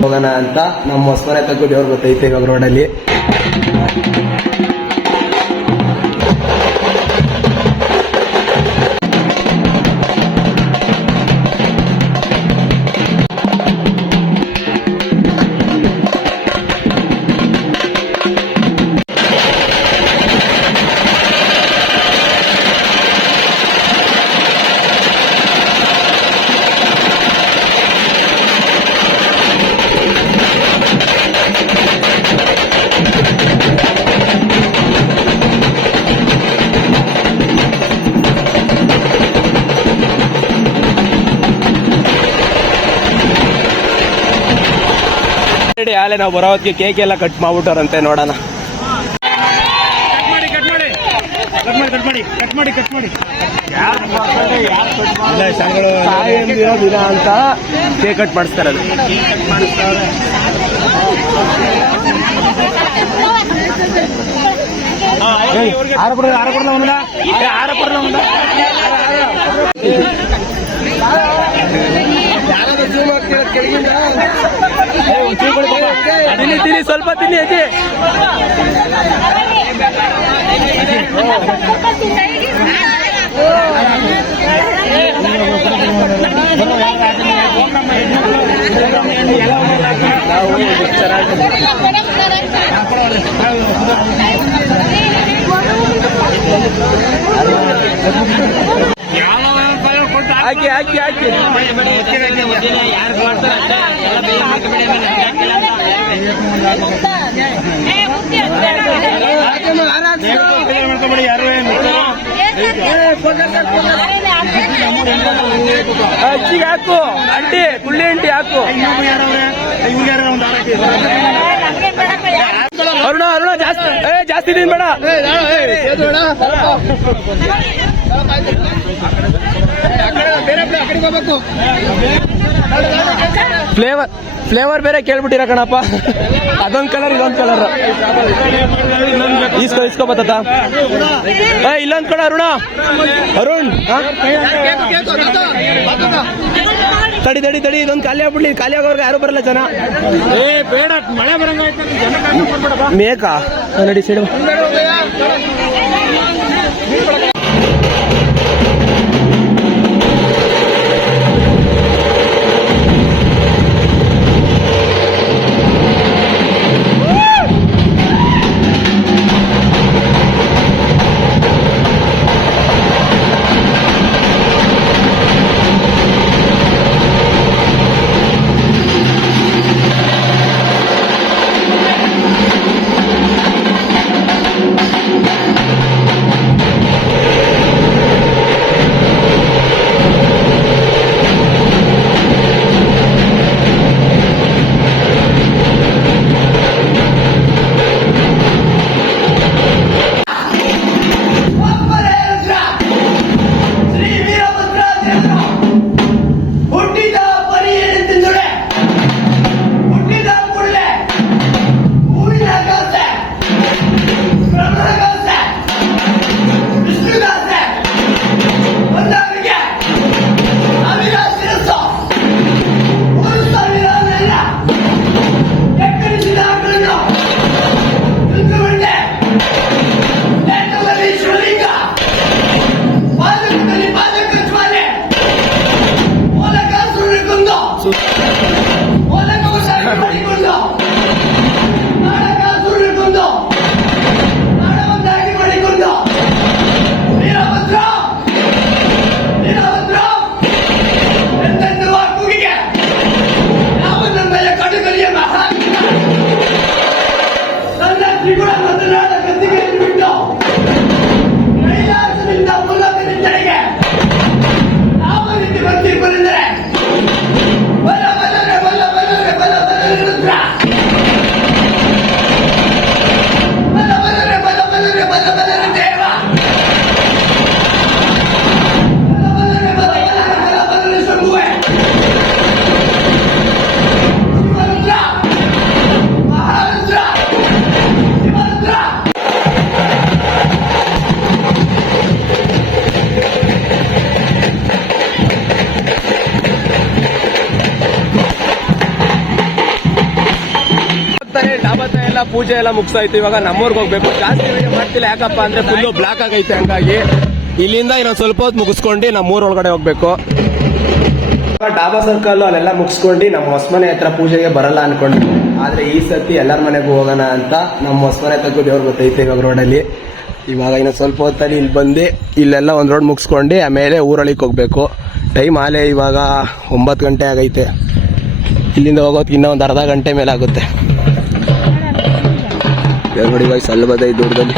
ಹೋಗೋಣ ಅಂತ ನಮ್ಮ ಹೊಸಮನೆ ತಗೊಂಡು ದೇವ್ರು ಗೊತ್ತೈತೆ ಇವಾಗ ರೋಡಲ್ಲಿ ರೆಡಿ ಆಲೆ ನಾವು ಬರೋ ಹೊತ್ತಿಗೆ ಕೇಕ್ ಎಲ್ಲ ಕಟ್ ಮಾಡ್ಬಿಟ್ಟವ್ರಂತೆ ನೋಡೋಣ. ಮಾಡಿ ಕಟ್ ಮಾಡಿ ಕಟ್ ಮಾಡಿ ಕಟ್ ಮಾಡಿ ಕಟ್ ಮಾಡಿ ಕಟ್ ಮಾಡಿ ಇಲ್ಲ ಸಂಗಳು ತಾಯಂದಿರೋ ದಿನ ಅಂತ ಕೇಕ್ ಕಟ್ ಮಾಡಿಸ್ತಾರೆ ಅದು. ಆರ ಕೊಡ ಆರ ಕೊಡಲ ಒಂದ ಆರ ಕೊಡಲ ಒಂದ ತಿನ್ನಿ ತಿನ್ನಿ ಸ್ವಲ್ಪ ತಿನ್ನಿ ಅಜ್ಜಿ ನಾವು ಹಾಕಿ ಹಾಕಿ ಹಾಕಿ. ಅಜ್ಜಿಗೆ ಹಾಕು ಅಂಟಿ ಕುಳ್ಳಿ ಅಂಟಿ ಹಾಕು. ಅರುಣ ಅರುಣ, ಜಾಸ್ತಿ, ಏ, ಜಾಸ್ತಿ ತಿನ್ ಬೇಡ. ಫ್ಲೇವರ್ ಫ್ಲೇವರ್ ಬೇರೆ ಕೇಳ್ಬಿಟ್ಟಿರ ಕಣಪ್ಪ. ಅದೊಂದ್ ಕಲರ್ ಇದೊಂದ್ ಕಲರ್ ಇಸ್ಕೋ ಇಸ್ಕೋ ಬತ್ತ ಏ ಇಲ್ಲೊಂದ್ ಕಣ ಅರುಣ. ಅರುಣ್ ತಡಿ ತಡಿ ತಡಿ ಇದೊಂದು ಖಾಲಿ ಆಗ್ಬಿಡ್ಲಿ. ಖಾಲಿ ಆಗೋರ್ಗೆ ಯಾರು ಬರಲ್ಲ ಜನ. ಏ ಬೇಡ ಮಳೆ ಬರಂಗ ಮೇಕಾ ನಡಿ ಸಿಡು ಪೂಜೆ ಎಲ್ಲ ಮುಗಿಸಾಯ್ತು. ಇವಾಗ ನಮ್ಮೂರ್ಗೆ ಹೋಗ್ಬೇಕು. ಜಾಸ್ತಿ ಮಾಡ್ತಿಲ್ಲ. ಯಾಕಪ್ಪ ಅಂದ್ರೆ ಫುಲ್ಲು ಬ್ಲಾಕ್ ಆಗೈತೆ ಹಂಗಾಗಿ. ಇಲ್ಲಿಂದ ಇನ್ನೊಂದು ಸ್ವಲ್ಪ ಹೊತ್ತು ಮುಗಿಸ್ಕೊಂಡು ನಮ್ಮೂರ್ ಒಳಗಡೆ ಹೋಗ್ಬೇಕು ಡಾಬಾ ಸರ್ಕಲ್ ಅಲ್ಲೆಲ್ಲ ಮುಗಿಸ್ಕೊಂಡು ನಮ್ಮ ಹೊಸ್ಮನೆ ಹತ್ರ ಪೂಜೆಗೆ ಬರಲ್ಲ ಅನ್ಕೊಂಡು ಆದ್ರೆ ಈ ಸತಿ ಎಲ್ಲರ ಮನೆಗೂ ಹೋಗೋಣ ಅಂತ ನಮ್ಮ ಹೊಸ್ಮನೆ ತಕ್ಕ ದೇವ್ರು ಗೊತ್ತೈತೆ ಇವಾಗ ರೋಡಲ್ಲಿ ಇವಾಗ ಇನ್ನು ಸ್ವಲ್ಪ ಹೊತ್ತಲ್ಲಿ ಇಲ್ಲಿ ಬಂದು ಇಲ್ಲೆಲ್ಲ ಒಂದು ರೋಡ್ ಮುಗಿಸ್ಕೊಂಡು ಆಮೇಲೆ ಊರಳಿಗೆ ಹೋಗ್ಬೇಕು. ಟೈಮ್ ಆಲೇ ಇವಾಗ ಒಂಬತ್ತು ಗಂಟೆ ಆಗೈತೆ. ಇಲ್ಲಿಂದ ಹೋಗೋದಕ್ಕೆ ಇನ್ನೂ ಒಂದು ಅರ್ಧ ಗಂಟೆ ಮೇಲೆ ಆಗುತ್ತೆ. ಇವಾಗ ನೋಡಿ ಇವಾಗ ಸಲ್ಲ ಬದೈ ದೂರದಲ್ಲಿ.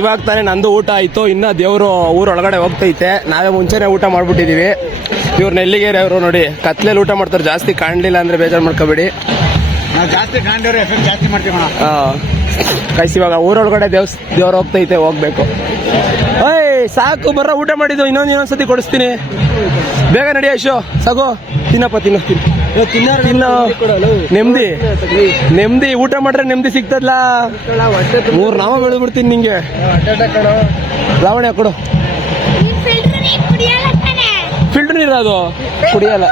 ಇವಾಗ ತಾನೇ ನಂದು ಊಟ ಆಯ್ತು. ಇನ್ನ ದೇವರು ಊರೊಳಗಡೆ ಹೋಗ್ತೈತೆ. ನಾವೇ ಮುಂಚೆನೆ ಊಟ ಮಾಡ್ಬಿಟ್ಟಿದೀವಿ. ಇವ್ರು ನೆಲ್ಲಿಗೆರೆ ಅವರು ನೋಡಿ ಕತ್ಲೆಲ್ಲಿ ಊಟ ಮಾಡ್ತಾರೆ. ಜಾಸ್ತಿ ಕಾಣಲಿಲ್ಲ ಅಂದ್ರೆ ಬೇಜಾರು ಮಾಡ್ಕೋಬೇಡಿ. ಜಾಸ್ತಿ ಕಾಂಡವ್ರೆ ಎಫೆಕ್ಟ್ ಜಾಸ್ತಿ ಮಾಡ್ತೀವಿ ಅಣ್ಣ ಕೈಸ್ ಇವಾಗ ಊರೊಳಗಡೆ ದೇವ್ಸ್ ದೇವ್ರು ಹೋಗ್ತೈತೆ ಹೋಗ್ಬೇಕು. ಐ ಸಾಕು ಬರ್ರ ಊಟ ಮಾಡಿದ್ದು. ಇನ್ನೊಂದು ಇನ್ನೊಂದ್ಸತಿ ಕೊಡಿಸ್ತೀನಿ. ಬೇಗ ನಡಿ ಅಶೋ. ಸಾಕು ತಿನ್ನಪ್ಪ ತಿನ್ನೋ ತಿನ್ನ. ತಿನ್ನೋ ನೆಮ್ಮದಿ. ನೆಮ್ಮದಿ ಊಟ ಮಾಡ್ರೆ ನೆಮ್ಮದಿ ಸಿಗ್ತದಲ್ಲ? ಮೂರ್ ನಾಮ ಬೆಳೆದು ಬಿಡ್ತೀನಿ ನಿಂಗೆ. ಲಾವಣೆ ಕೊಡು. ಫಿಲ್ಟರ್ ನೀರು ಅದು. ಕುಡಿಯಲ್ಲ.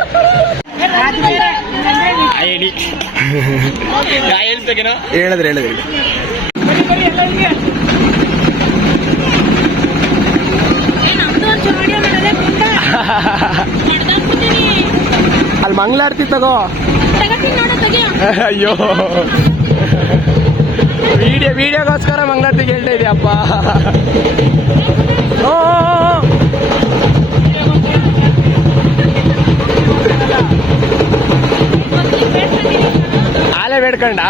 ಹೇಳಿದ್ರೆ ಹೇಳಿದ್ರೆ. ಮಂಗ್ಲಾಡ್ತಿ ತಗೋ. ಅಯ್ಯೋ. ವಿಡಿಯೋ ವಿಡಿಯೋಗೋಸ್ಕರ ಮಂಗ್ಲಾಡ್ತಿ ಹೇಳ್ತಾ ಇದೆಯಪ್ಪ. ಓ ಆಲೆ ಬೇಡ್ಕಂಡ?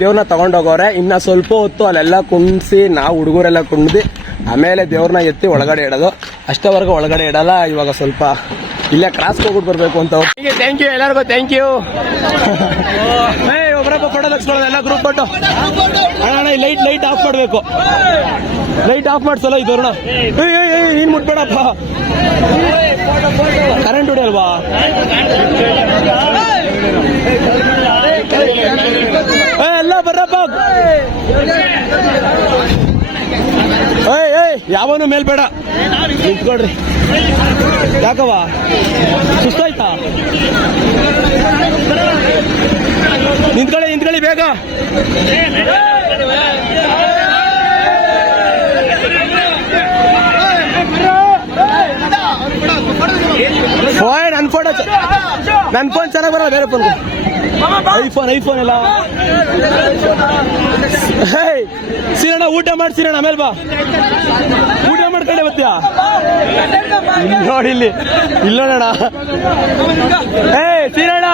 ದೇವ್ರನ್ನ ತಗೊಂಡೋಗೋರೆ. ಇನ್ನ ಸ್ವಲ್ಪ ಹೊತ್ತು ಅಲ್ಲೆಲ್ಲ ಕುಣಿಸಿ ನಾವು ಹುಡುಗರೆಲ್ಲ ಕುಣಿದು ಆಮೇಲೆ ದೇವ್ರನ್ನ ಎತ್ತಿ ಒಳಗಡೆ ಇಡೋದು ಅಷ್ಟವರೆಗೂ ಒಳಗಡೆ ಇಡಲ್ಲ ಇವಾಗ ಸ್ವಲ್ಪ ಇಲ್ಲೇ ಕ್ರಾಸ್ ಹೋಗ್ಬಿಟ್ಟು ಬರ್ಬೇಕು ಅಂತ ಥ್ಯಾಂಕ್ ಯು ಎಲ್ಲರಿಗೂ ಥ್ಯಾಂಕ್ ಯು ಒಬ್ಬರೊಬ್ಬ ಫೋಟೋ ತೆಗ್ಸ್ಕೊಳ್ಳೋದು ಎಲ್ಲ ಗ್ರೂಪ್ ಫೋಟೋ ಅಣ್ಣ ಲೈಟ್ ಲೈಟ್ ಆಫ್ ಮಾಡಬೇಕು. ಲೈಟ್ ಆಫ್ ಮಾಡ್ಸಲ್ಲ ಇದವ್ರನ್ನ ನೀನು ಮುಟ್ಬೇಡಪ್ಪ. ಕರೆಂಟ್ ಹೊಡಿಯಲ್ವಾ ಎಲ್ಲ ಬರ್ರಪ್ಪ ಏಯ್ ಏಯ್ ಯಾವನು ಮೇಲ್ಬೇಡ ನಿಂತ್ಕೊಡ್ರಿ ಯಾಕವ ಸುಸ್ತಾಯ್ತಾ? ನಿಂತ್ಕೊಳ್ಳಿ ನಿಂತ್ಕೊಳ್ಳಿ ಬೇಗ. ಫೋನ್ ನನ್ ಫೋಟೋ ನನ್ನ ಫೋನ್ ಚೆನ್ನಾಗಿ ಬರಲ್ಲ, ಬೇರೆ ಫೋನ್ ಐಫೋನ್ ಐಫೋನ್ ಎಲ್ಲ. ಹೇ ಸೀರಣ್ಣ, ಊಟ ಮಾಡಿ ಸೀರಣ್ಣ ಆಮೇಲೆ ಬಾ. ಊಟ ಮಾಡ್ಕೊಂಡೆ ಬತ್ತೀಯಾ? ನೋಡಿ ಇಲ್ಲಿ, ಇಲ್ಲ ನೋಡ ಏ ಸೀರಣ್ಣ.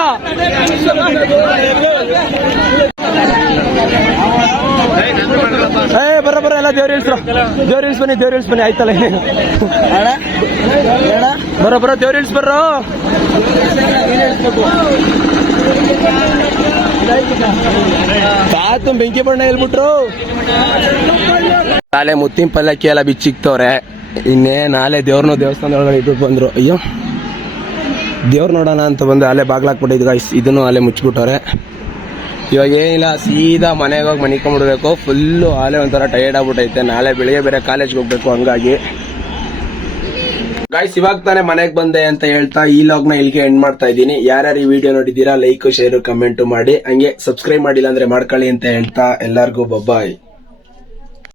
ಏ ಬರ ಬರ ಎಲ್ಲ ದೇವ್ರ ಇಳಿಸ್ರು. ದೇವ್ರ ಇಳಿಸ್ ಬನ್ನಿ ದೇವ್ರ ಇಳಿಸ್ ಬನ್ನಿ ಆಯ್ತಲ್ಲ ಬರ ಬರ ದೇವ್ರ ಇಳಿಸ್ ಬರ್ರೋ. ತಾತು ಬೆಂಕಿ ಬಣ್ಣ ಹೇಳ್ಬಿಟ್ರು. ನಾಳೆ ಮುತ್ತಿನ ಪಲ್ಲಕ್ಕಿ ಎಲ್ಲ ಬಿಚ್ಚಿಕ್ತವ್ರೆ. ಇನ್ನೇ ನಾಳೆ ದೇವ್ರನ್ನೂ ದೇವಸ್ಥಾನದೊಳಗಡೆ ಇಟ್ಟು ಬಂದ್ರು. ಅಯ್ಯೋ. ದೇವ್ರ ನೋಡೋಣ ಅಂತ ಬಂದು ಅಲ್ಲೇ ಬಾಗ್ಲಾಕ್ಬಿಟ್ಟಿದ್ದು ಗಾಯ್ಸ್ ಇದನ್ನು ಅಲ್ಲೇ ಮುಚ್ಚಿಬಿಟ್ಟವ್ರೆ. ಇವಾಗ ಏನಿಲ್ಲ, ಸೀದಾ ಮನೆಗೆ ಹೋಗಿ ಮನಿಕೊಂಡ್ಬಿಡ್ಬೇಕು ಫುಲ್ಲು ಆಲೆ ಒಂಥರ ಟಯರ್ಡ್ ಆಗ್ಬಿಟ್ಟೈತೆ. ನಾಳೆ ಬೆಳಿಗ್ಗೆ ಬೇರೆ ಕಾಲೇಜ್ಗೆ ಹೋಗ್ಬೇಕು ಹಂಗಾಗಿ. ಗಾಯ್ಸ್ ಇವಾಗ ತಾನೇ ಮನೆಗೆ ಬಂದೆ ಅಂತ ಹೇಳ್ತಾ ಈ ಲಾಗ್ನ ಇಲ್ಲಿಗೆ ಎಂಡ್ ಮಾಡ್ತಾ ಇದ್ದೀನಿ. ಯಾರ್ಯಾರು ಈ ವಿಡಿಯೋ ನೋಡಿದ್ದೀರಾ ಲೈಕ್ ಶೇರ್ ಕಮೆಂಟ್ ಮಾಡಿ. ಹಂಗೆ ಸಬ್ಸ್ಕ್ರೈಬ್ ಮಾಡಿಲ್ಲ ಅಂದ್ರೆ ಮಾಡ್ಕೊಳ್ಳಿ ಅಂತ ಹೇಳ್ತಾ ಎಲ್ಲರಿಗೂ ಬಬ್ಬಾಯ್